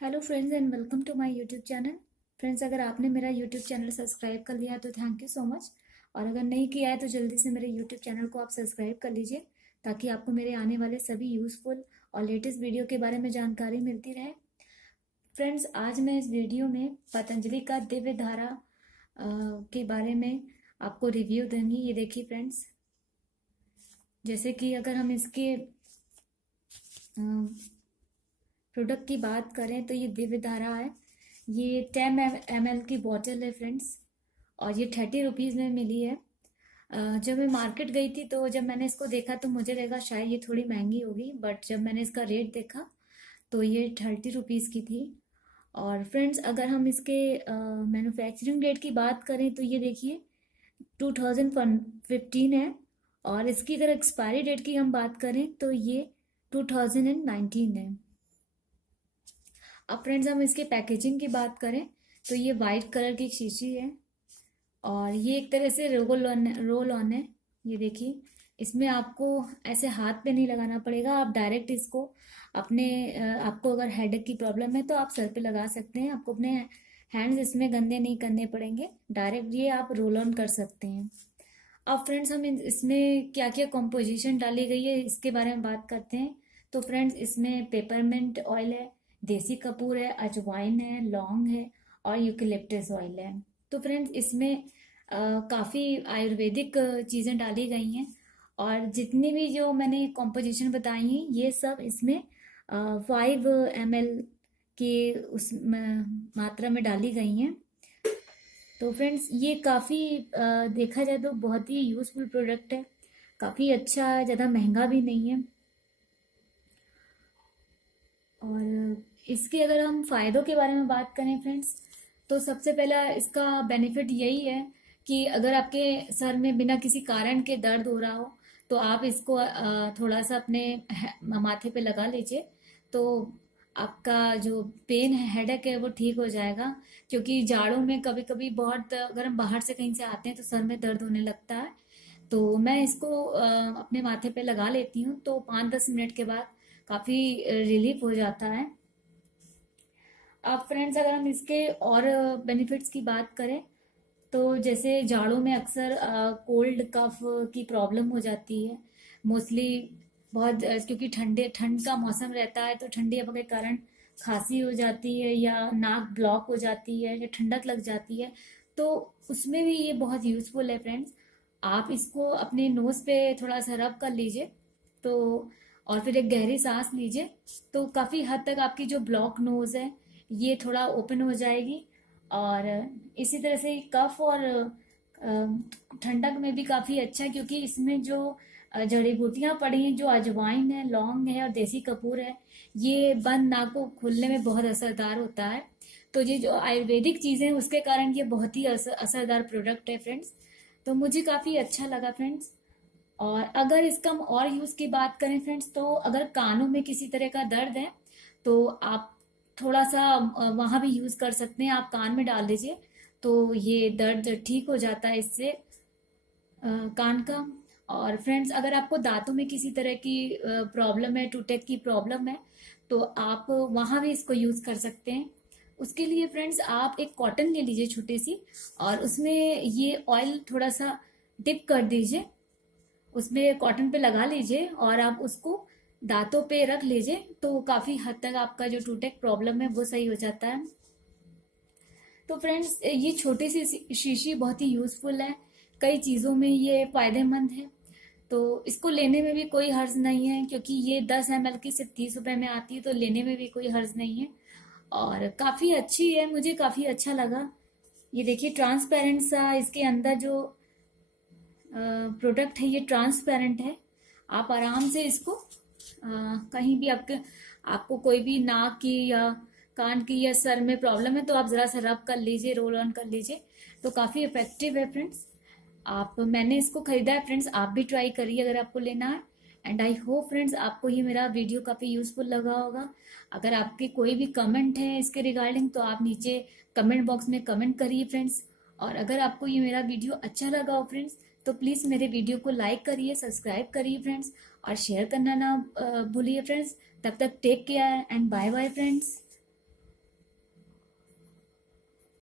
Hello friends and welcome to my YouTube channel. Friends, अगर आपने मेरा यूट्यूब चैनल सब्सक्राइब कर लिया तो थैंक यू सो मच। और अगर नहीं किया है तो जल्दी से मेरे यूट्यूब चैनल को आप सब्सक्राइब कर लीजिए ताकि आपको मेरे आने वाले सभी यूज़फुल और लेटेस्ट वीडियो के बारे में जानकारी मिलती रहे। फ्रेंड्स, आज मैं इस वीडियो में पतंजलि का दिव्य धारा के बारे में आपको रिव्यू दूंगी। ये देखिए फ्रेंड्स, जैसे कि अगर हम इसके प्रोडक्ट की बात करें तो ये दिव्य धारा है। ये 10 ml की बॉटल है फ्रेंड्स, और ये 30 रुपीज़ में मिली है। जब मैं मार्केट गई थी तो जब मैंने इसको देखा तो मुझे लगा शायद ये थोड़ी महंगी होगी, बट जब मैंने इसका रेट देखा तो ये 30 रुपीज़ की थी। और फ्रेंड्स, अगर हम इसके मैन्युफैक्चरिंग डेट की बात करें तो ये देखिए 2015 है, और इसकी अगर एक्सपायरी डेट की हम बात करें तो ये 2019 है। अब फ्रेंड्स, हम इसके पैकेजिंग की बात करें तो ये वाइट कलर की एक शीशी है, और ये एक तरह से रोल ऑन है। ये देखिए, इसमें आपको ऐसे हाथ पे नहीं लगाना पड़ेगा, आप डायरेक्ट इसको अपने आपको अगर हेडेक की प्रॉब्लम है तो आप सर पे लगा सकते हैं। आपको अपने हैंड्स इसमें गंदे नहीं करने पड़ेंगे, डायरेक्ट ये आप रोल ऑन कर सकते हैं। अब फ्रेंड्स, हम इसमें क्या क्या कॉम्पोजिशन डाली गई है इसके बारे में बात करते हैं। तो फ्रेंड्स, इसमें पेपरमिंट ऑयल है, देसी कपूर है, अजवाइन है, लौंग है और यूकेलिप्टस ऑयल है। तो फ्रेंड्स, इसमें काफ़ी आयुर्वेदिक चीज़ें डाली गई हैं, और जितनी भी जो मैंने कॉम्पोजिशन बताई हैं ये सब इसमें 5 ml के उस मात्रा में डाली गई हैं। तो फ्रेंड्स, ये काफ़ी देखा जाए तो बहुत ही यूज़फुल प्रोडक्ट है, काफ़ी अच्छा है, ज़्यादा महंगा भी नहीं है। और इसके अगर हम फ़ायदों के बारे में बात करें फ्रेंड्स, तो सबसे पहला इसका बेनिफिट यही है कि अगर आपके सर में बिना किसी कारण के दर्द हो रहा हो तो आप इसको थोड़ा सा अपने माथे पे लगा लीजिए, तो आपका जो पेन है, हेडेक है, वो ठीक हो जाएगा। क्योंकि जाड़ों में कभी कभी बहुत, अगर हम बाहर से कहीं से आते हैं तो सर में दर्द होने लगता है। तो मैं इसको अपने माथे पे लगा लेती हूँ, तो 5-10 मिनट के बाद काफ़ी रिलीफ हो जाता है। अब फ्रेंड्स, अगर हम इसके और बेनिफिट्स की बात करें तो जैसे जाड़ों में अक्सर कोल्ड कफ की प्रॉब्लम हो जाती है मोस्टली, बहुत क्योंकि ठंड का मौसम रहता है तो ठंडी हवा के कारण खांसी हो जाती है या नाक ब्लॉक हो जाती है या ठंडक लग जाती है। तो उसमें भी ये बहुत यूज़फुल है फ्रेंड्स। आप इसको अपने नोज़ पे थोड़ा सा रब कर लीजिए, तो और फिर एक गहरी सांस लीजिए, तो काफ़ी हद तक आपकी जो ब्लॉक नोज़ है ये थोड़ा ओपन हो जाएगी। और इसी तरह से कफ और ठंडक में भी काफ़ी अच्छा है, क्योंकि इसमें जो जड़ी बूटियां पड़ी हैं, जो अजवाइन है, लौंग है और देसी कपूर है, ये बंद नाक को खोलने में बहुत असरदार होता है। तो ये जो आयुर्वेदिक चीज़ें हैं उसके कारण ये बहुत ही असरदार प्रोडक्ट है फ्रेंड्स। तो मुझे काफ़ी अच्छा लगा फ्रेंड्स। और अगर इसका हम और यूज़ की बात करें फ्रेंड्स, तो अगर कानों में किसी तरह का दर्द है तो आप थोड़ा सा वहाँ भी यूज़ कर सकते हैं, आप कान में डाल दीजिए तो ये दर्द ठीक हो जाता है इससे, कान का। और फ्रेंड्स, अगर आपको दांतों में किसी तरह की प्रॉब्लम है, टूथेक की प्रॉब्लम है, तो आप वहाँ भी इसको यूज़ कर सकते हैं। उसके लिए फ्रेंड्स, आप एक कॉटन ले लीजिए छोटी सी, और उसमें ये ऑयल थोड़ा सा डिप कर दीजिए, उसमें कॉटन पे लगा लीजिए और आप उसको दांतों पे रख लीजिए, तो काफ़ी हद तक आपका जो टूथेक प्रॉब्लम है वो सही हो जाता है। तो फ्रेंड्स, ये छोटी सी शीशी बहुत ही यूज़फुल है, कई चीज़ों में ये फ़ायदेमंद है। तो इसको लेने में भी कोई हर्ज नहीं है, क्योंकि ये 10 ml की सिर्फ 30 रुपए में आती है, तो लेने में भी कोई हर्ज नहीं है। और काफ़ी अच्छी है, मुझे काफ़ी अच्छा लगा। ये देखिए, ट्रांसपेरेंट सा इसके अंदर जो प्रोडक्ट है ये ट्रांसपेरेंट है। आप आराम से इसको कहीं भी आपको कोई भी नाक की या कान की या सर में प्रॉब्लम है तो आप ज़रा सा रब कर लीजिए, रोल ऑन कर लीजिए, तो काफ़ी इफेक्टिव है फ्रेंड्स। मैंने इसको खरीदा है फ्रेंड्स, आप भी ट्राई करिए अगर आपको लेना है। एंड आई होप फ्रेंड्स आपको ये मेरा वीडियो काफ़ी यूज़फुल लगा होगा। अगर आपके कोई भी कमेंट है इसके रिगार्डिंग तो आप नीचे कमेंट बॉक्स में कमेंट करिए फ्रेंड्स। और अगर आपको ये मेरा वीडियो अच्छा लगा हो फ्रेंड्स तो प्लीज़ मेरे वीडियो को लाइक करिए, सब्सक्राइब करिए फ्रेंड्स, और शेयर करना ना भूलिए फ्रेंड्स। तब तक take care and bye bye friends.